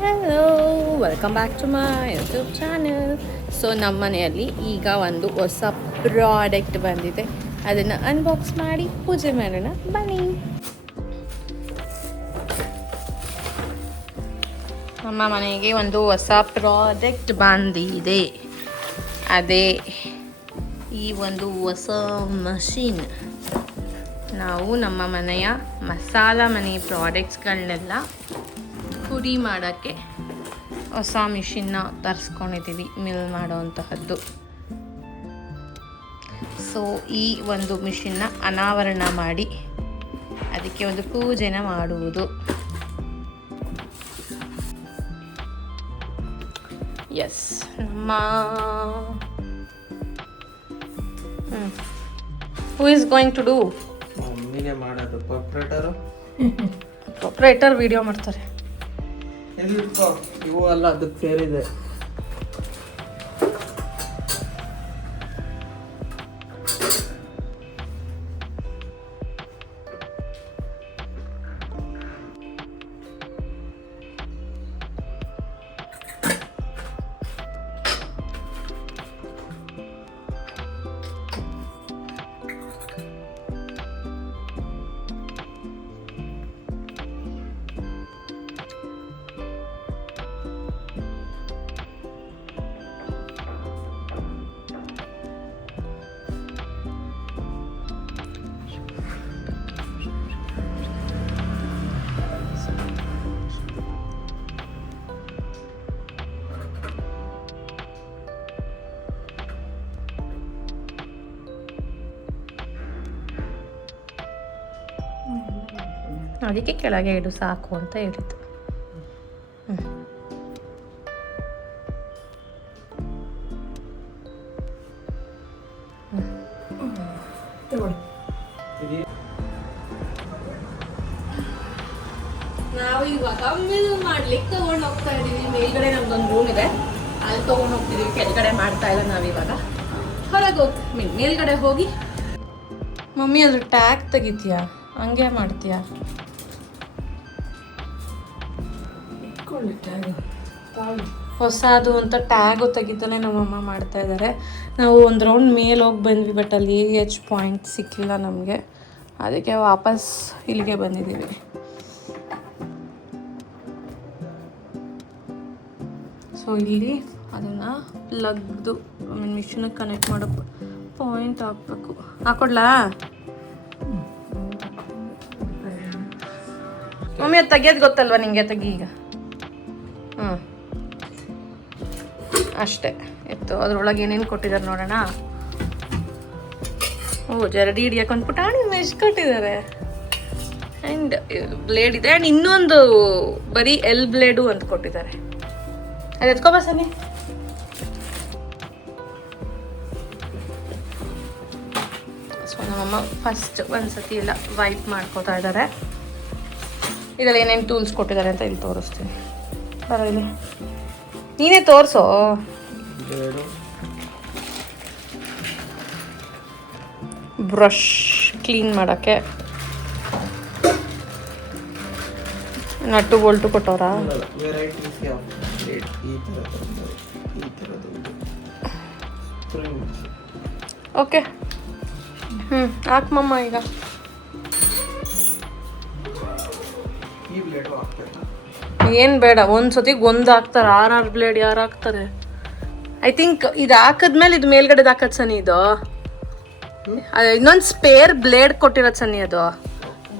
Hello, welcome back to my YouTube channel. So ನಮ್ಮ ಮನೆಯಲ್ಲಿ ಈಗ ಒಂದು ಹೊಸ ಪ್ರಾಡಕ್ಟ್ ಬಂದಿದೆ. ಅದನ್ನು ಅನ್ಬಾಕ್ಸ್ ಮಾಡಿ ಪೂಜೆ ಮಾಡೋಣ ಬನ್ನಿ. ನಮ್ಮ ಮನೆಗೆ ಒಂದು ಹೊಸ ಪ್ರಾಡಕ್ಟ್ ಬಂದಿದೆ. ಅದೇ ಈ ಒಂದು ಹೊಸ ಮಷೀನ್. ನಾವು ನಮ್ಮ ಮನೆಯ ಮಸಾಲ ಮನೆ ಪ್ರಾಡಕ್ಟ್ಸ್ಗಳನ್ನೆಲ್ಲ ಪುಡಿ ಮಾಡೋಕ್ಕೆ ಹೊಸ ಮಿಷಿನ್ನ ತರಿಸ್ಕೊಂಡಿದ್ದೀವಿ, ಮಿಲ್ ಮಾಡೋವಂತಹದ್ದು. ಸೊ ಈ ಒಂದು ಮಿಷಿನ್ನ ಅನಾವರಣ ಮಾಡಿ ಅದಕ್ಕೆ ಒಂದು ಪೂಜೆನ ಮಾಡುವುದು. ಎಸ್, ನಮ್ಮ who is going to do? ಮಮ್ಮಿನೇ ಮಾಡೋದು. ಪ್ರೊಪ್ರೈಟರ್ ವಿಡಿಯೋ ಮಾಡ್ತಾರೆ. ಎಲ್ಲಿಟ್ಕೋ, ಇವು ಅಲ್ಲ ಅದಕ್ಕೆ ಸೇರಿದೆ. ಅದಕ್ಕೆ ಕೆಳಗೆ ಇಡು ಸಾಕು ಅಂತ ಹೇಳಿದ್ದು. ನಾವು ಇವಾಗ ಮಿಲ್ ಮಾಡ್ಲಿಕ್ಕೆ ತಗೊಂಡು ಹೋಗ್ತಾ ಇದೀವಿ. ಮೇಲ್ಗಡೆ ನಮ್ದೊಂದು ರೂಮ್ ಇದೆ, ಅಲ್ಲಿ ತಗೊಂಡು ಹೋಗ್ತಿದೀವಿ. ಕೆಳಗಡೆ ಮಾಡ್ತಾ ಇಲ್ಲ ನಾವಿವಾಗ. ಹೊರಗೆ ಹೋಗಿ ಮೇಲ್ಗಡೆ ಹೋಗಿ. ಮಮ್ಮಿ ಅದ್ರ ಟ್ಯಾಗ್ ತೆಗಿತೀಯಾ? ಹಂಗೆ ಮಾಡ್ತೀಯಾ? ಹೊಸದು ಅಂತ ಟ್ಯಾಗು ತೆಗಿತಾನೆ ನಮ್ಮಮ್ಮ ಮಾಡ್ತಾ ಇದ್ದಾರೆ. ನಾವು ಒಂದು ರೌಂಡ್ ಮೇಲೆ ಹೋಗಿ ಬಂದ್ವಿ, ಬಟ್ ಅಲ್ಲಿ AH ಪಾಯಿಂಟ್ ಸಿಕ್ಕಿಲ್ಲ ನಮಗೆ. ಅದಕ್ಕೆ ವಾಪಸ್ ಇಲ್ಲಿಗೆ ಬಂದಿದ್ದೀವಿ. ಸೊ ಇಲ್ಲಿ ಅದನ್ನು ಪ್ಲಗ್ದು ಮಿಷಿನಿಗೆ ಕನೆಕ್ಟ್ ಮಾಡೋ ಪಾಯಿಂಟ್ ಹಾಕ್ಬೇಕು. ಹಾಕೊಡ್ಲಾ ಮಮ್ಮಿ? ಅದು ತೆಗಿಯೋದು ಗೊತ್ತಲ್ವ ನಿಂಗೆ? ತೆಗಿ ಈಗ. ಅಷ್ಟೇ ಇತ್ತು. ಅದ್ರೊಳಗೆ ಏನೇನು ಕೊಟ್ಟಿದ್ದಾರೆ ನೋಡೋಣ. ಜರಡಿ ಹಿಡಿಯಕ್ಕೆ ಒಂದು ಪುಟಾಣಿ ಮೆಶ್ ಕೊಟ್ಟಿದ್ದಾರೆ. ಆ್ಯಂಡ್ ಬ್ಲೇಡ್ ಇದೆ. ಆ್ಯಂಡ್ ಇನ್ನೊಂದು ಬರೀ ಬ್ಲೇಡು ಅಂತ ಕೊಟ್ಟಿದ್ದಾರೆ. ಅದು ಎತ್ಕೊಬ ಸನಿ. ಸೊ ನಮ್ಮಮ್ಮ ಫಸ್ಟ್ ಒಂದ್ಸತಿ ಎಲ್ಲ ವೈಪ್ ಮಾಡ್ಕೋತಾ ಇದ್ದಾರೆ. ಇದರಲ್ಲಿ ಏನೇನು ಟೂಲ್ಸ್ ಕೊಟ್ಟಿದ್ದಾರೆ ಅಂತ ಇಲ್ಲಿ ತೋರಿಸ್ತೀನಿ. ಬರೋ ಇಲ್ಲಿ, ನೀನೇ ತೋರಿಸೋ. ಬ್ರಷ್ ಕ್ಲೀನ್ ಮಾಡೋಕ್ಕೆ, ನಟ್ಟು ಬೋಲ್ಟು ಕೊಟ್ಟವ್ರಾ? ಓಕೆ, ಹಾಕ್ಮಮ್ಮ ಈಗ. ಏನು ಬೇಡ, ಒಂದು ಸತಿಗೆ ಒಂದು ಹಾಕ್ತಾರೆ. 6 ಬ್ಲೇಡ್ ಯಾರು ಹಾಕ್ತಾರೆ? ಐ ಥಿಂಕ್ ಇದು ಹಾಕಿದ್ಮೇಲೆ ಇದು ಮೇಲ್ಗಡೆದು ಹಾಕದ್ ಸನಿ. ಇದು ಇನ್ನೊಂದು ಸ್ಪೇರ್ ಬ್ಲೇಡ್ ಕೊಟ್ಟಿರೋದು ಸನಿ. ಅದು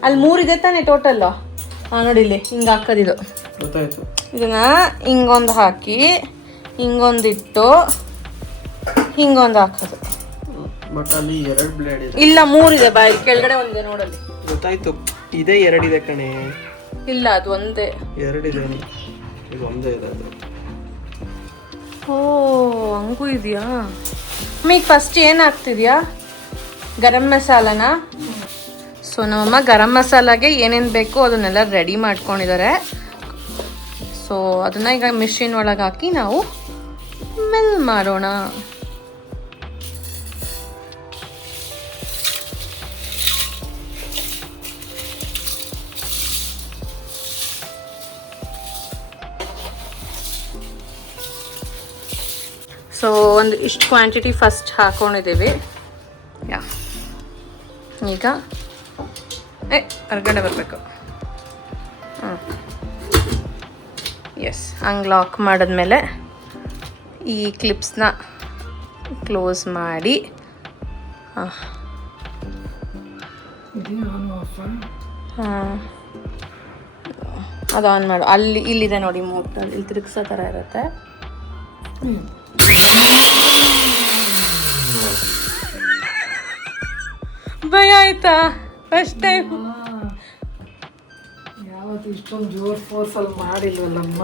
ಅಲ್ಲಿ 3 ಇದೆ ತಾನೆ ಟೋಟಲ್. ನೋಡಿ ಇಲ್ಲಿ ಹಿಂಗೆ ಹಾಕೋದಿದು. ಇದನ್ನ ಹಿಂಗೊಂದು ಹಾಕಿ, ಹಿಂಗೊಂದಿಟ್ಟು, ಹಿಂಗೊಂದು ಹಾಕೋದು. ಇಲ್ಲ 3 ಇದೆ. ಬಾಯಿ ಕೆಳಗಡೆ ಒಂದಿದೆ ನೋಡಲ್ಲಿ. ಗೊತ್ತಾಯ್ತು, ಇದೇ 2 ಇದೆ ಕಣೆ. ಇಲ್ಲ, ಅದು ಒಂದೇ. 2 ಇದೆ, ಇದು ಒಂದೇ ಇದೆ. ಓ, ಹಂಗೂ ಇದೆಯಾ? ಈಗ ಫಸ್ಟ್ ಏನು ಹಾಕ್ತಿದ್ಯಾ? ಗರಂ ಮಸಾಲನ. ಸೊ ನಮ್ಮಮ್ಮ ಗರಂ ಮಸಾಲಾಗೆ ಏನೇನು ಬೇಕು ಅದನ್ನೆಲ್ಲ ರೆಡಿ ಮಾಡ್ಕೊಂಡಿದ್ದಾರೆ. ಸೊ ಅದನ್ನು ಈಗ ಮಿಷಿನ್ ಒಳಗೆ ಹಾಕಿ ನಾವು ಮಿಲ್ ಮಾಡೋಣ. ಸೊ ಒಂದು ಇಷ್ಟು ಕ್ವಾಂಟಿಟಿ ಫಸ್ಟ್ ಹಾಕ್ಕೊಂಡಿದ್ದೀವಿ. ಯಾ ಈಗ ಹೊರಗಡೆ ಬರಬೇಕು. ಎಸ್, ಹಂಗೆ ಲಾಕ್ ಮಾಡಿದ್ಮೇಲೆ ಈ ಕ್ಲಿಪ್ಸ್ನ ಕ್ಲೋಸ್ ಮಾಡಿ ಹಾಂ ಅದು ಆನ್ ಮಾಡು. ಇಲ್ಲಿದೆ ನೋಡಿ ಮೋಟರ್, ಇಲ್ಲಿ ತಿರುಗಿಸೋ ಥರ ಇರುತ್ತೆ. ಭಯ ಆಯ್ತಾ ಫಸ್ಟ್ ಟೈಮ್? ಯಾವತ್ತು ಇಷ್ಟೊಂದು ಜೋರ್ ಫೋರ್ಸಲ್ಲಿ ಮಾಡಿಲ್ವಲ್ಲಮ್ಮ.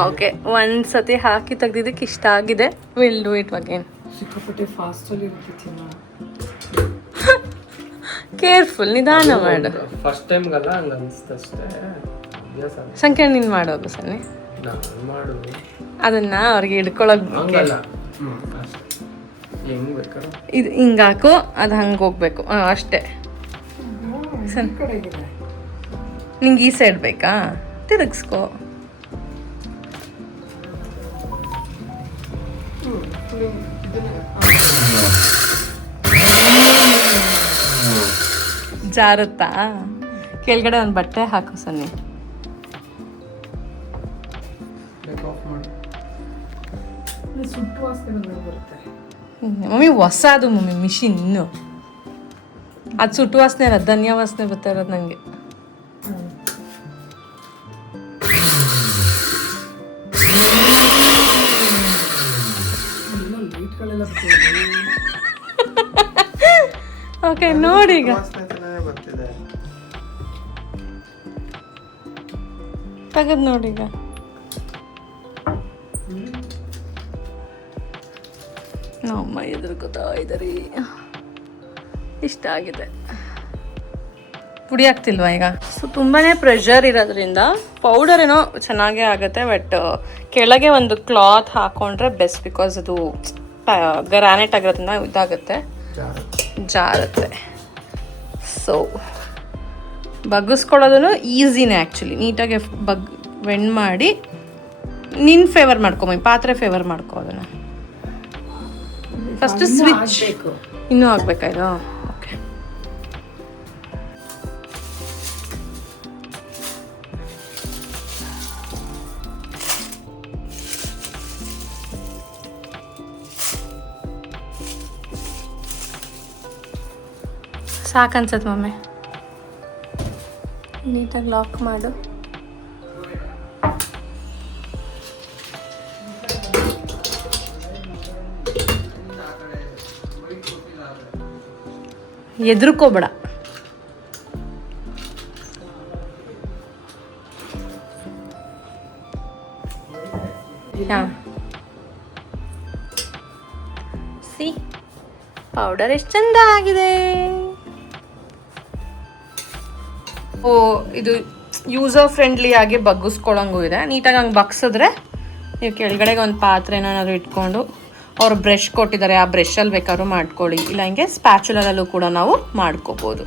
ಓಕೆ, ಒಂದು ಸತಿ ಹಾಕಿ ತೆಗ್ದಿದ್ದಕ್ಕೆ ಇಷ್ಟ ಆಗಿದೆ. Will do it again. ಸಿಕ್ಕಾಪಟ್ಟೆ ಫಾಸ್ಟಲ್ಲಿ ಇರ್ತಿತ್ತು. ಕೇರ್ಫುಲ್, ನಿಧಾನ ಮಾಡು. ಫಸ್ಟ್ ಟೈಮ್ಗಲ್ಲ ಹಂಗೆ ಅನಿಸ್ತಷ್ಟೇ. ಸಂಖ್ಯೆ ನೀನು ಮಾಡೋದು ಸನ್ನಿ, ನಾನು ಮಾಡು ಅದನ್ನ ಅವ್ರಿಗೆ ಹಿಡ್ಕೊಳಕ್ ಹಂಗಲ್ಲ. ಹೆಂಗ್ ಬೇಕಾದ್ರೆ ಇದು ಹಿಂಗೆ ಹಾಕು, ಅದು ಹಂಗೆ ಹೋಗ್ಬೇಕು ಅಷ್ಟೇ. ನಿಂಗೆ ಈ ಸೈಡ್ ಬೇಕಾ? ತಿರುಗಿಸ್ಕೋ. ಜಾರುತ್ತಾ? ಕೆಳಗಡೆ ಒಂದು ಬಟ್ಟೆ ಹಾಕು ಸನ್ನಿ. ಸುಟ್ಟು ವಾಸನೆ ಬರುತ್ತೆ ಮಮ್ಮಿ, ಹೊಸದು ಮಮ್ಮಿ ಮಿಷಿನ್. ಇನ್ನು ಅದು ಸುಟ್ಟು ವಾಸನೆ ಅಲ್ಲ, ಧನ್ಯ ವಾಸನೆ ಬರ್ತಾ ಇರೋದು ನನಗೆ. ಓಕೆ, ನೋಡಿ ಈಗ ತೆಗೆದು ನೋಡಿ ಈಗ. ನಮ್ಮಮ್ಮ ಎದುರ್ಕೋತಾ ಇದ್ದಾರೆ. ಇಷ್ಟ ಆಗಿದೆ. ಪುಡಿ ಆಗ್ತಿಲ್ವಾ ಈಗ? ಸೊ ತುಂಬಾ ಪ್ರೆಷರ್ ಇರೋದ್ರಿಂದ ಪೌಡರ್ ಏನೋ ಚೆನ್ನಾಗೇ ಆಗುತ್ತೆ, ಬಟ್ ಕೆಳಗೆ ಒಂದು ಕ್ಲಾತ್ ಹಾಕೊಂಡ್ರೆ ಬೆಸ್ಟ್. ಬಿಕಾಸ್ ಅದು ಗ್ರಾನೈಟ್ ಆಗಿರೋದ್ರಿಂದ ಇದಾಗುತ್ತೆ, ಜಾರುತ್ತೆ. ಸೊ ಬಗ್ಗಿಸ್ಕೊಳ್ಳೋದನ್ನು ಈಸಿನೇ ಆ್ಯಕ್ಚುಲಿ. ನೀಟಾಗಿ ವೆಂಡ್ ಮಾಡಿ ನಿನ್ನ ಫೇವರ್ ಮಾಡ್ಕೊ, ಪಾತ್ರೆ ಫೇವರ್ ಮಾಡ್ಕೊ. ಅದನ್ನು ಫಸ್ಟ್ ಸ್ವಿಚ್ ಇನ್ನೂ ಆಗ್ಬೇಕಾ ಇದು? ಓಕೆ, ಸಾಕನ್ಸತ್ ಮಮ್ಮಿ. ನೀಟಾಗಿ ಲಾಕ್ ಮಾಡು. ಎದುರ್ಕೋಬೇಡ. ಸಿ ಪೌಡರ್ ಎಷ್ಟು ಚಂದ ಆಗಿದೆ. ಓ, ಇದು ಯೂಸರ್ ಫ್ರೆಂಡ್ಲಿ ಆಗಿ ಬಗ್ಗಿಸ್ಕೊಳಂಗೂ ಇದೆ. ನೀಟಾಗಿ ಹಂಗೆ ಬಗ್ಸಿದ್ರೆ ನೀವು ಕೆಳಗಡೆಗೆ ಒಂದು ಪಾತ್ರೆ ಏನಾದ್ರು ಇಟ್ಕೊಂಡು, ಅವ್ರು ಬ್ರಷ್ ಕೊಟ್ಟಿದ್ದಾರೆ, ಆ ಬ್ರಷಲ್ಲಿ ಬೇಕಾದ್ರೂ ಮಾಡ್ಕೊಳ್ಳಿ. ಇಲ್ಲ ಹಿಂಗೆ ಸ್ಪ್ಯಾಚುಲರಲ್ಲೂ ಕೂಡ ನಾವು ಮಾಡ್ಕೋಬೋದು.